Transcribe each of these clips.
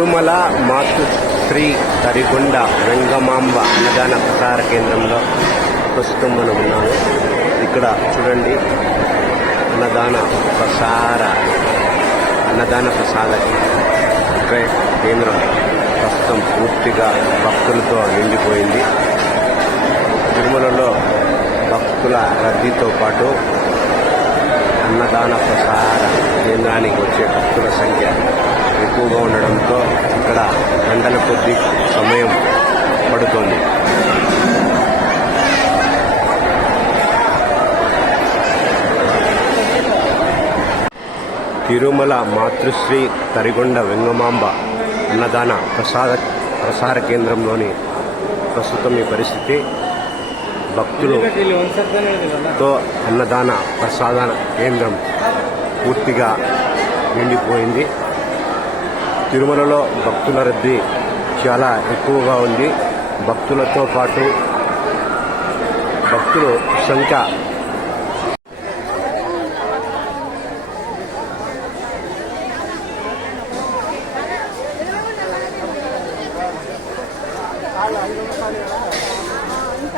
తిరుమల మాతృశ్రీ తరిగొండ రంగమాంబ అన్నదాన ప్రసార కేంద్రంలో ప్రస్తుతం మనం ఉన్నాము. ఇక్కడ చూడండి అన్నదాన ప్రసార అన్నదాన ప్రసాద కేంద్రం ప్రస్తుతం పూర్తిగా భక్తులతో నిండిపోయింది. తిరుమలలో భక్తుల రద్దీతో పాటు అన్నదాన ప్రసార కేంద్రానికి వచ్చే భక్తుల సంఖ్య ఎక్కువగా ఉండడంతో ఇక్కడ గంటల కొద్ది సమయం పడుతోంది. తిరుమల మాతృశ్రీ తరిగొండ వెంగమాంబ అన్నదాన ప్రసాద ప్రసార కేంద్రంలోని ప్రస్తుతం ఈ పరిస్థితి. భక్తులతో అన్నదాన ప్రసాద కేంద్రం పూర్తిగా నిండిపోయింది. తిరుమలలో భక్తుల రద్దీ చాలా ఎక్కువగా ఉంది. భక్తులతో పాటు భక్తుల సంఖ్య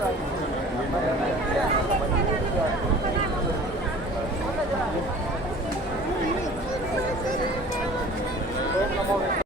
Thank you.